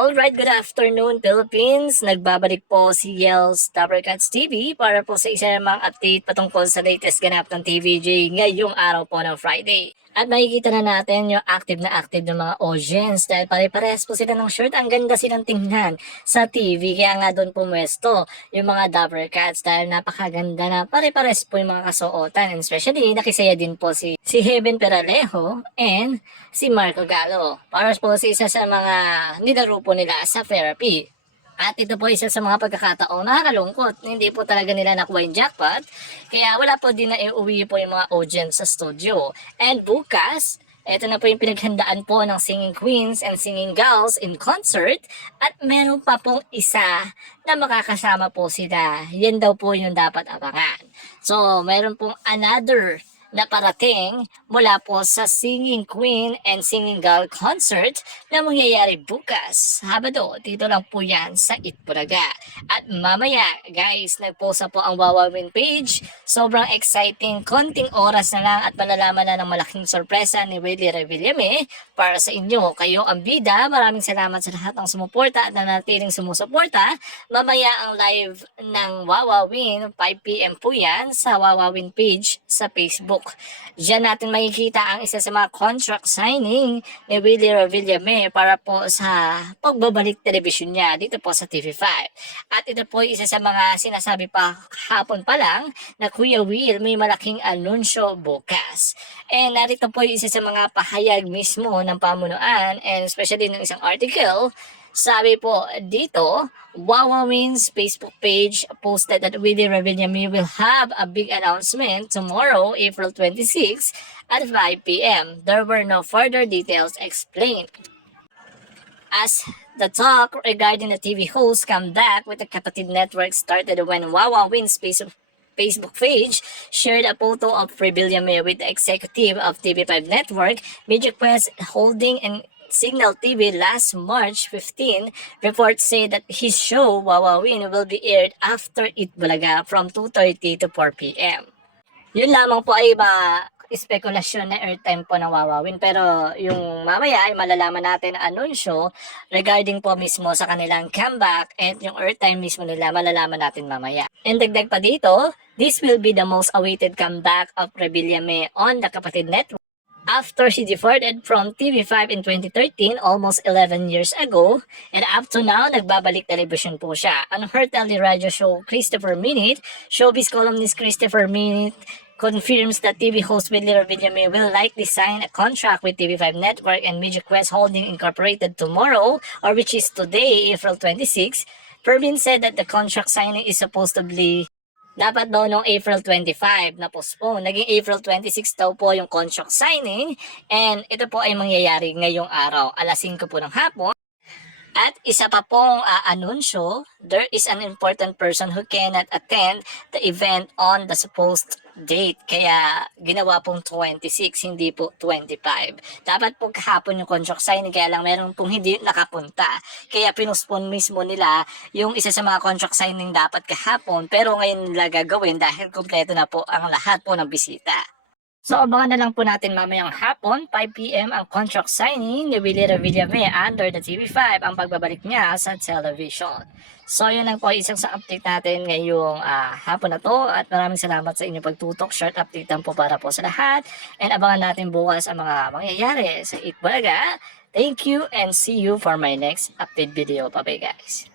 Alright, good afternoon Philippines. Nagbabalik po si Yels Dabarcats TV para po sa isa namang update patungkol sa latest ganap ng TVJ ngayong araw po ng Friday. At makikita na natin yung active ng mga audience dahil pare-parehas po sila ng shirt. Ang ganda silang tingnan sa TV. Kaya nga doon pumuesto yung mga Dabarcats dahil napakaganda na pare-parehas po yung mga kasuotan. And especially nakisaya din po si Heaven Peralejo and si Marco Gallo. Para po sa isa sa mga nilaro po nila sa therapy. At ito po isa sa mga pagkakataong nakakalungkot. Hindi po talaga nila nakuha yung jackpot. Kaya wala po din na iuwi po yung mga audience sa studio. And bukas, ito na po yung pinaghandaan po ng Singing Queens and Singing Girls in concert. At meron pa pong isa na makakasama po sila. Yan daw po yung dapat abangan. So, meron pong another na parating mula po sa Singing Queen and Singing Girl concert na mangyayari bukas. Sabado, dito lang po yan sa Itbulaga. At mamaya, guys, nagposa po ang Wawawin page. Sobrang exciting. Konting oras na lang at malalaman na ng malaking sorpresa ni Willie Revillame para sa inyo. Kayo ang bida. Maraming salamat sa lahat ng sumuporta at nanatiling sumusuporta. Mamaya ang live ng Wawawin, 5 PM po yan sa Wawawin page sa Facebook. Diyan natin makikita ang isa sa mga contract signing ni Willie Revillame para po sa pagbabalik television niya dito po sa TV5. At ito po isa sa mga sinasabi pa hapon pa lang na Kuya Will may malaking anunsyo bukas. And narito po isa sa mga pahayag mismo ng pamunuan and especially ng isang article. Sabi po dito, Wawawin's Facebook page posted that Willie Revillame will have a big announcement tomorrow, April 26 at 5 p.m. There were no further details explained. As the talk regarding the TV host come back with the Kapatid Network started when Wawawin's Facebook page shared a photo of Revillame with the executive of TV5 Network, MediaQuest Holding and Signal TV last March 15, reports say that his show, Wawawin, will be aired after Itbulaga from 2:30 to 4 p.m. Yun lamang po ay spekulasyon na airtime po ng Wawawin. Pero yung mamaya ay malalaman natin ang anunsyo regarding po mismo sa kanilang comeback and yung airtime mismo nila malalaman natin mamaya. And dagdag pa dito, this will be the most awaited comeback of Revillame on the Kapatid Network. After she departed from TV5 in 2013, almost 11 years ago, and up to now, nagbabalik television po siya. On her teleradyo show, Christopher Minute, showbiz columnist Christopher Minute confirms that TV host Willie Revillame will likely sign a contract with TV5 Network and MediaQuest Holding Incorporated tomorrow, or which is today, April 26. Permin said that the contract signing is supposedly dapat daw noong April 25 na postpone. Naging April 26 daw po yung contract signing and ito po ay mangyayari ngayong araw, alas 5 po ng hapon. At isa pa pong anunsyo, there is an important person who cannot attend the event on the supposed date. Kaya ginawa pong 26, hindi po 25. Dapat po kahapon yung contract signing, kaya lang meron pong hindi nakapunta. Kaya pinuspon mismo nila yung isa sa mga contract signing dapat kahapon. Pero ngayon nila gagawin dahil kompleto na po ang lahat po ng bisita. So abangan na lang po natin mamayang hapon, 5 PM ang contract signing ni Willie Revillame under the TV5 ang pagbabalik niya sa television. So yun lang po isang sa update natin ngayong hapon na to at maraming salamat sa inyong pagtutok. Short update lang po para po sa lahat and abangan natin bukas ang mga mangyayari sa Itbulaga. Thank you and see you for my next update video. Bye bye guys.